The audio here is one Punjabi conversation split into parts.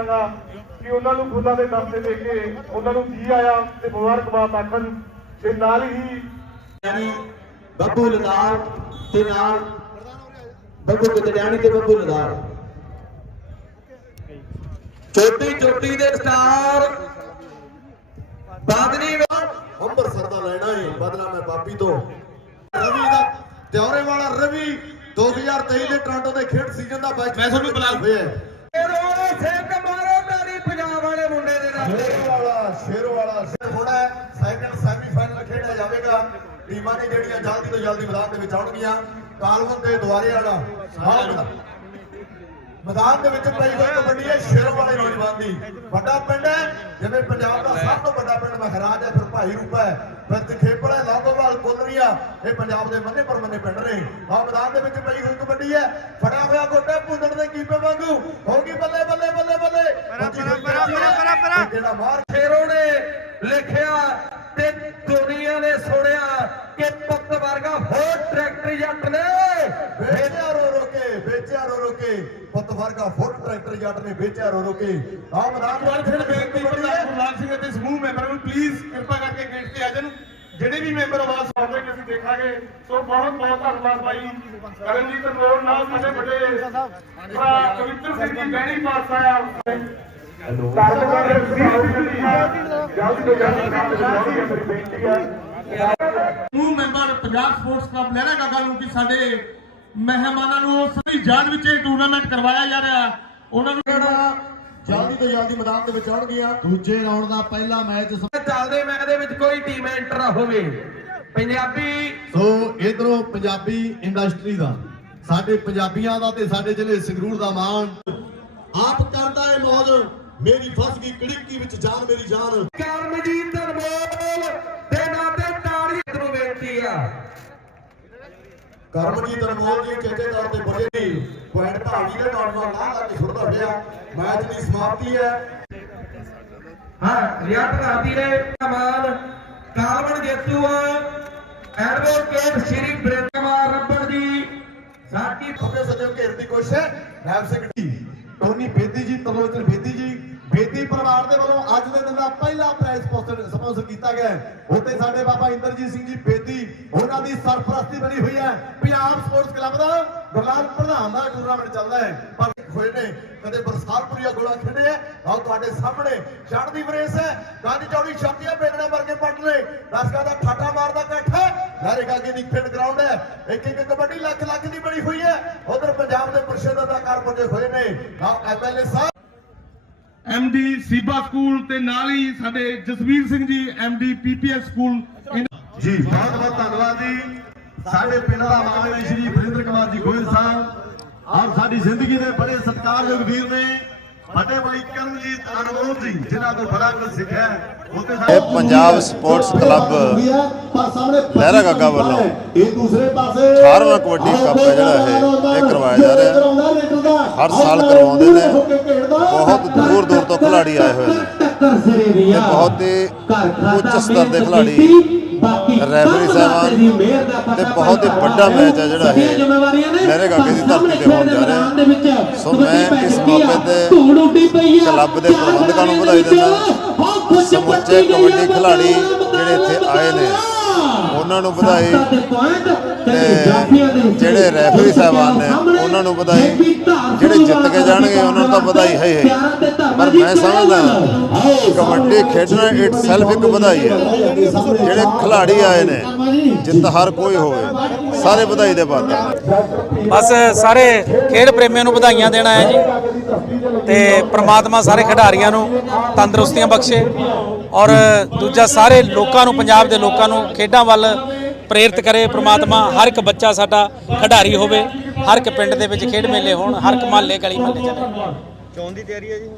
ਕਰਾਂਗਾ ਕਿ ਉਹਨਾਂ ਨੂੰ ਫੁੱਲਾਂ ਦੇ ਦਸਤੇ ਦੇ ਕੇ ਉਹਨਾਂ ਨੂੰ ਜੀ ਆਇਆ ਤੇ ਮੁਬਾਰਕਬਾਦ ਆਖਣ ਤੇ ਨਾਲ ਹੀ ਯਾਨੀ ਬੱਬੂ ਲਦਾਰ ਤੇ ਨਾਲ ਬੱਬੂ ਕਤੜਿਆਣੀ ਤੇ ਬੱਬੂ ਲਦਾਰ। ਛੋਟੀ ਚੋਟੀ ਦੇ ਸਟਾਰ ਬਾਦਨੀ ਅੰਮ੍ਰਿਤਸਰ ਦਾ ਲੈਣਾ ਹੈ ਬਦਲਾ ਮੈਂ ਬਾਪੀ ਤੋਂ। ਰਵੀ ਦਾ ਤਿਉਰੇ ਵਾਲਾ ਰਵੀ 2023 ਦੇ ਟੋਰਾਂਟੋ ਦੇ ਖੇਡ ਸੀਜ਼ਨ ਦਾ ਬੈਚ ਮੈਂ ਤੁਹਾਨੂੰ ਬੁਲਾ ਹੋਇਆ। ਹੈ ਸੇਕ ਮਾਰੋ ਤਾੜੀ ਪੰਜਾਬ ਵਾਲੇ ਮੁੰਡੇ ਦੇ ਨਾਲ ਵਾਲਾ ਸ਼ੇਰੋ ਵਾਲਾ ਸੈਕੰਡ ਸੈਮੀਫਾਈਨਲ ਖੇਡਿਆ ਜਾਵੇਗਾ। ਟੀਮਾਂ ਨੇ ਜਿਹੜੀਆਂ ਜਲਦੀ ਤੋਂ ਜਲਦੀ ਮੈਦਾਨ ਦੇ ਵਿੱਚ ਆਉਣਗੀਆਂ। ਕਾਲਵਨ ਦੇ ਦੁਆਰੇ ਵਾਲਾ ਸਾਹਮਣਾ ਮੈਦਾਨ। ਦੇ ਵਿੱਚ ਪਈ ਹੋਈ ਕਬੱਡੀ ਹੈ ਸ਼ੇਰੋ ਵਾਲੇ ਨੌਜਵਾਨ ਦੀ। ਵੱਡਾ ਪਿੰਡ ਹੈ। ਜਿਵੇਂ ਪੰਜਾਬ ਦਾ ਸਭ ਤੋਂ ਵੱਡਾ ਪਿੰਡ ਮਹਾਰਾਜ ਹੈ, ਫਿਰ ਭਾਈ ਰੂਪਾ ਹੈ। ਤਖੇਪੜਾ ਹੈ ਲੌਂਗੋਵਾਲ ਕੁਲਰੀਆ ਇਹ ਪੰਜਾਬ ਦੇ ਮੰਨੇ ਪਰਮੰਨੇ ਪਿੰਡ ਨੇ। ਆ ਮੈਦਾਨ ਦੇ ਵਿੱਚ ਪਈ ਹੋਈ ਕਬੱਡੀ ਹੈ। ਫੜਾ ਹੋਇਆ ਗੋਟੇ ਪੁੰਦੜ ਦੇ ਕੀਪੇ ਵਾਂਗੂ। ਹੋਗੀ ਬੱਲੇ ਬੱਲੇ ਬੱਲੇ ਬੱਲੇ। ਪਰਾ ਪਰਾ ਪਰਾ ਪਰਾ ਜਿਹੜਾ ਮਾਰ ਸ਼ੇਰੋ ਨੇ ਲਿਖਿਆ ਤੇ ਦੁਨੀਆ ਨੇ ਸੁਣਿਆ ਕਿ ਪੁੱਤ ਵਰਗਾ ਹੋਰ ਟਰੈਕਟਰ ਜੱਟ ਨੇ ਵੇਚਿਆ ਰੋ ਰੋ ਕੇ ਵੇਚਿਆ ਰੋ ਰੋ ਕੇ ਪੁੱਤ ਵਰਗਾ ਫੁੱਟ ਟਰੈਕਟਰ ਜੱਟ ਨੇ ਵੇਚਿਆ ਰੋ ਰੋ ਕੇ। ਆ ਮੈਦਾਨ ਵਾਲ ਫਿਰ ਬੇਨਤੀ ਹੈ ਲਾਲ ਸਿੰਘ ਅਤੇ ਸਮੂਹ ਮੈਂਬਰਾਂ ਨੂੰ ਪਲੀਜ਼ ਕਿਰਪਾ ਕਰਕੇ ਗੇਟ ਤੇ ਆ ਜਾਣ। ਜਿਹੜੇ ਵੀ ਮੈਂਬਰ ਆਵਾਜ਼ ਪਾਉਂਦੇ ਕਿ ਅਸੀਂ ਦੇਖਾਂਗੇ। ਸੋ ਬਹੁਤ ਬਹੁਤ ਧੰਨਵਾਦ ਬਾਈ। ਕਰਨਜੀਤ ਰੋਡ ਨਾਲ ਸਾਡੇ ਵੱਡੇ ਭਰਾ ਪਵਿੱਤਰ ਸਿੰਘ ਜੀ ਬਹਿਣੀ ਪਾਸ ਆਇਆ ਹੈਲੋ ਜਲਦੀ ਤੋਂ ਜਲਦੀ ਕੰਮ ਕਰਾਉਣੀ ਹੈ ਮੇਰੀ ਬੇਨਤੀ ਹੈ ਸਮੂਹ member Punjab sports club Lehra Gaga ਨੂੰ ਕਿ ਸਾਡੇ ਮਹਿਮਾਨਾਂ ਨੂੰ ਸਹੀ ਜਾਨ ਵਿੱਚ ਇਹ ਟੂਰਨਾਮੈਂਟ ਕਰਵਾਇਆ ਜਾ ਰਿਹਾ। ਉਹਨਾਂ ਨੂੰ ਜਲਦੀ ਤੋਂ ਜਲਦੀ ਮੈਦਾਨ ਦੇ ਵਿੱਚ ਆਉਣਗੀਆਂ ਦੂਜੇ ਰਾਉਂਡ ਦਾ ਪਹਿਲਾ ਮੈਚ ਚੱਲਦੇ ਮੈਚ ਦੇ ਵਿੱਚ ਕੋਈ ਟੀਮ ਐਂਟਰ ਨਾ ਹੋਵੇ। ਪੰਜਾਬੀ ਸੋ ਇਧਰੋਂ ਪੰਜਾਬੀ ਇੰਡਸਟਰੀ ਦਾ ਸਾਡੇ ਪੰਜਾਬੀਆਂ ਦਾ ਤੇ ਸਾਡੇ ਜ਼ਿਲ੍ਹੇ ਸੰਗਰੂਰ ਦਾ ਮਾਣ। ਆਪ ਕਰਦਾ ਹੈ ਮੌਜ ਮੇਰੀ ਫਸ ਗਈ ਕੜਿੱਕੀ ਵਿੱਚ ਜਾਨ ਮੇਰੀ ਜਾਨ। ਕਰਮਜੀਤ ਦੇ ਨਾਂ ਤੇ ਤਾੜੀ ਨੂੰ ਬੇਨਤੀ ਆ। ਕਰਮਜੀਤ ਅਨਮੋਲ ਜੀ ਚੇਤੇ ਤੌਰ ਤੇ ਬੜੇ ਦੀ ਪੁਆਇੰਟ ਭਾਗੀ ਦੇ ਨੌਜਵਾਨ ਲਾ ਲਾ ਕੇ ਛੁੱਟਦਾ ਪਿਆ ਮੈਚ ਦੀ ਸਮਾਪਤੀ ਹੈ। ਹਾਂ ਰਿਆਤ ਕਰਦੀ ਹੈ ਕਮਾਲ ਕਾਲਵਣ ਜੇਤੂ ਐਡਵੋਕੇਟ ਸ਼੍ਰੀ ਬ੍ਰਿੰਦ ਕੁਮਾਰ ਰੱਬੜ ਜੀ। ਸਾਡੀ ਖੱਬੇ ਸੱਜੇ ਘੇਰ ਦੀ ਕੋਸ਼ਿਸ਼ ਹੈ। ਸਿੰਘ ਜੀ ਟੋਨੀ ਬੇਦੀ ਜੀ ਤਰਲੋਚਨ ਬੇਦੀ ਜੀ ਬੇਦੀ ਪਰਿਵਾਰ ਦੇ ਵੱਲੋਂ ਅੱਜ ਦੇ ਦਿਨ ਦਾ ਸਪਾਂਸਰ ਕੀਤਾ ਗਿਆ ਉੱਤੇ ਸਾਡੇ ਬਾਬਾ ਇੰਦਰਜੀਤ ਸਿੰਘ ਜੀ ਬੇਦੀ, ਉਹਨਾਂ ਦੀ ਸਰਪ੍ਰਸਤੀ ਬਣੀ ਹੋਈ ਹੈ। ਪੰਜਾਬ ਸਪੋਰਟਸ ਕਲੱਬ ਦਾ ਗੁਰਲਾਲ ਪ੍ਰਧਾਨ ਦਾ ਟੂਰਨਾਮੈਂਟ ਚੱਲਦਾ ਹੈ। ਪਰ ਹੋਏ ਨੇ, ਕਦੇ ਬਰਸਾਤਪੁਰੀਆ ਗੋਲਾ ਖੇਡੇ ਹੈ। ਆਓ ਤੁਹਾਡੇ ਸਾਹਮਣੇ ਚੜ੍ਹ ਬਰੇਸ ਹੈ। ਕੰਨ ਚੌੜੀ ਛਾਤੀਆਂ ਬੇਦਣਾ ਵਰਗੇ ਪੱਟ ਦਰਸ਼ਕਾਂ ਦਾ ਠਾਠਾ ਮਾਰਦਾ ਇਕੱਠ ਹੈ। ਲਹਿਰੇ ਗਾਗੇ ਦੀ ਖੇਡ ਗਰਾਊਂਡ ਹੈ। ਇੱਕ ਇੱਕ ਕਬੱਡੀ ਲੱਖ ਲੱਖ ਦੀ ਬਣੀ ਹੋਈ ਹੈ। ਉਧਰ ਪੰਜਾਬ ਦੇ ਪ੍ਰਸ਼ਦ ਅਦਾਕਾਰ ਪੁੱਜੇ ਹੋਏ ਨੇ। ਆਓ ਐਮਐਲਏ ਸਾਹਿਬ। ਐਮਡੀ ਸੀਬਾ ਸਕੂਲ ਤੇ ਨਾਲ ਹੀ ਸਾਡੇ Jasvir Singh ji MD PPS school ਜੀ ਬਹੁਤ ਬਹੁਤ ਧੰਨਵਾਦ ਜੀ। ਸਾਡੇ ਪਿੰਡ ਦਾ ਮਾਣ ਹੈ ਸ਼੍ਰੀ ਵਰਿੰਦਰ ਕੁਮਾਰ ਜੀ ਗੋਇਲ ਸਾਹਿਬ ਆਪ ਸਾਡੀ ਜ਼ਿੰਦਗੀ ਦੇ ਬੜੇ ਸਤਿਕਾਰਯੋਗ ਵੀਰ ਨੇ ਫਤਿਹ ਬਾਈ ਕਰਮਜੀਤ ਅਨਮੋਲ ਜੀ ਜਿਨ੍ਹਾਂ ਤੋਂ ਬੜਾ ਕੁਝ ਸਿੱਖਿਆ ਇਹ ਪੰਜਾਬ ਸਪੋਰਟਸ ਕਲੱਬ ਲਹਿਰਾ ਗਾਗਾ ਵੱਲੋਂ ਇਹ ਦੂਸਰੇ ਪਾਸੇ 18ਵਾਂ ਕਬੱਡੀ ਕੱਪ ਹੈ ਜਿਹੜਾ ਇਹ ਇਹ ਕਰਵਾਇਆ ਜਾ ਰਿਹਾ। ਹਰ ਸਾਲ ਕਰਵਾਉਂਦੇ ਨੇ। ਬਹੁਤ ਦੂਰ ਦੂਰ ਤੋਂ ਖਿਡਾਰੀ ਆਏ ਹੋਏ ਨੇ। ਤੇ ਬਹੁਤ ਹੀ ਉੱਚ ਸਤਰ ਦੇ ਖਿਡਾਰੀ ਰੈਫਰੀ ਸਾਹਿਬਾਨ ਤੇ ਬਹੁਤ ਹੀ ਵੱਡਾ ਮੈਚ ਹੈ ਜਿਹੜਾ ਇਹ ਲਹਿਰੇ ਗਾਗੇ ਦੀ ਧਰਤੀ ਤੇ ਹੋਣ ਜਾ ਰਿਹਾ। ਸੋ ਮੈਂ ਇਸ ਮੌਕੇ ਤੇ ਕਲੱਬ ਦੇ ਪ੍ਰਬੰਧਕਾਂ ਨੂੰ ਵਧਾਈ ਦਿੰਦਾ ਸਮੁੱਚੇ ਕਬੱਡੀ ਖਿਡਾਰੀ ਜਿਹੜੇ ਇੱਥੇ ਆਏ ਨੇ, ਉਹਨਾਂ ਨੂੰ ਵਧਾਈ। ਤੇ ਜਿਹੜੇ ਰੈਫਰੀ ਸਾਹਿਬਾਨ ਨੇ ਉਹਨਾਂ ਨੂੰ ਵਧਾਈ। ਜਿਹੜੇ ਜਿੱਤ ਕੇ ਜਾਣਗੇ ਉਹਨਾਂ ਨੂੰ ਤਾਂ ਵਧਾਈ ਹੈ ਹੀ ਹੈ। ਪਰ ਮੈਂ ਸਮਝਦਾ ਕਬੱਡੀ ਖੇਡਣਾ ਇਟ ਸੈਲਫ ਇੱਕ ਵਧਾਈ ਹੈ। ਜਿਹੜੇ ਖਿਡਾਰੀ ਆਏ ਨੇ ਜਿੱਤ ਹਰ ਕੋਈ ਹੋਵੇ ਸਾਰੇ ਵਧਾਈ ਦੇ ਪਾਤਰ ਬਸ ਸਾਰੇ ਖੇਡ ਪ੍ਰੇਮੀਆਂ ਨੂੰ ਵਧਾਈਆਂ ਦੇਣਾ ਹੈ ਜੀ। ਤੇ ਪ੍ਰਮਾਤਮਾ ਸਾਰੇ ਖਿਡਾਰੀਆਂ ਨੂੰ ਤੰਦਰੁਸਤੀਆਂ ਬਖਸ਼ੇ। ਔਰ ਦੂਜਾ ਸਾਰੇ ਲੋਕਾਂ ਨੂੰ ਪੰਜਾਬ ਦੇ ਲੋਕਾਂ ਨੂੰ ਖੇਡਾਂ ਵੱਲ ਪ੍ਰੇਰਿਤ ਕਰੇ ਪ੍ਰਮਾਤਮਾ। ਹਰ ਇੱਕ ਬੱਚਾ ਸਾਡਾ ਖਿਡਾਰੀ ਹੋਵੇ। ਹਰ ਇੱਕ ਪਿੰਡ ਦੇ ਵਿੱਚ ਖੇਡ ਮੇਲੇ ਹੋਣ ਹਰ ਇੱਕ ਮਹੱਲੇ ਗਲੀ ਮਹੱਲੇ ਚੱਲੇ। ਚੋਣ ਦੀ ਤਿਆਰੀ ਹੈ ਜੀ?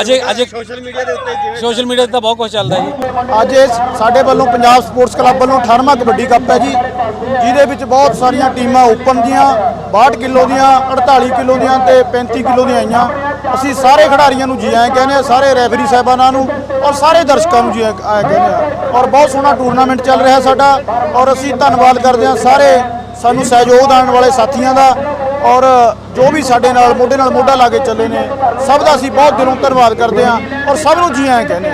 ਅਜੇ ਅਜੇ ਸੋਸ਼ਲ ਮੀਡੀਆ ਦੇ ਉੱਤੇ ਜਿਵੇਂ ਸੋਸ਼ਲ ਮੀਡੀਆ ਤੇ ਤਾਂ ਬਹੁਤ ਕੁਝ ਚੱਲਦਾ ਜੀ। ਅੱਜ ਇਹ ਸਾਡੇ ਵੱਲੋਂ ਪੰਜਾਬ ਸਪੋਰਟਸ ਕਲੱਬ ਵੱਲੋਂ 18ਵਾਂ ਕਬੱਡੀ ਕੱਪ ਹੈ ਜੀ। ਜਿਹਦੇ ਵਿੱਚ ਬਹੁਤ ਸਾਰੀਆਂ ਟੀਮਾਂ ਓਪਨ ਦੀਆਂ 62 ਕਿਲੋ ਦੀਆਂ 48 ਕਿਲੋ ਦੀਆਂ ਤੇ 35 ਕਿਲੋ ਦੀਆਂ ਆਈਆਂ। ਅਸੀਂ ਸਾਰੇ ਖਿਡਾਰੀਆਂ ਨੂੰ ਜੀ ਆਏ ਕਹਿੰਦੇ ਆ ਸਾਰੇ ਰੈਫਰੀ ਸਾਹਿਬਾਨਾਂ ਨੂੰ ਔਰ ਸਾਰੇ ਦਰਸ਼ਕਾਂ ਨੂੰ ਜੀ ਆਏ ਕਹਿੰਦੇ ਆ ਔਰ ਬਹੁਤ ਸੋਹਣਾ ਟੂਰਨਾਮੈਂਟ ਚੱਲ ਰਿਹਾ ਸਾਡਾ। ਔਰ ਅਸੀਂ ਧੰਨਵਾਦ ਕਰਦੇ ਹਾਂ ਸਾਰੇ ਸਾਨੂੰ ਸਹਿਯੋਗ ਦੇਣ ਵਾਲੇ ਸਾਥੀਆਂ ਦਾ ਔਰ ਜੋ ਵੀ ਸਾਡੇ ਨਾਲ, ਮੋਢੇ ਨਾਲ ਮੋਢਾ ਲਾ ਕੇ ਚੱਲੇ ਨੇ, ਸਭ ਦਾ ਅਸੀਂ ਬਹੁਤ ਦਿਲੋਂ ਧੰਨਵਾਦ ਕਰਦੇ ਹਾਂ ਔਰ ਸਭ ਨੂੰ ਜੀ ਆਇਆਂ ਕਹਿੰਦੇ